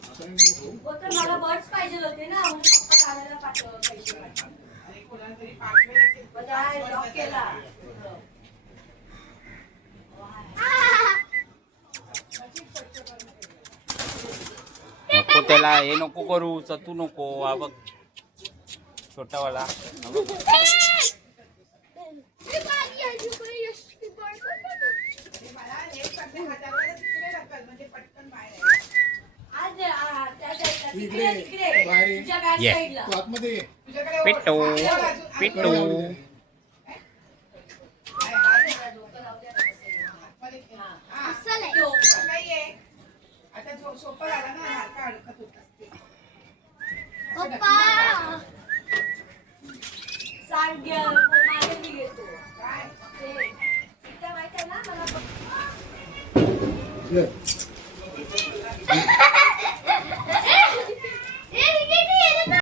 मला बर्ड्स पाहिजे होते ना म्हणजे पप्पा काढायला पाठवलं पैसे पाठवले. केला नको त्याला हे नको करू सतू नको हा बघ. छोटावाला हा बघ. आज Opa! Sanggel, kemarin gitu. Kita.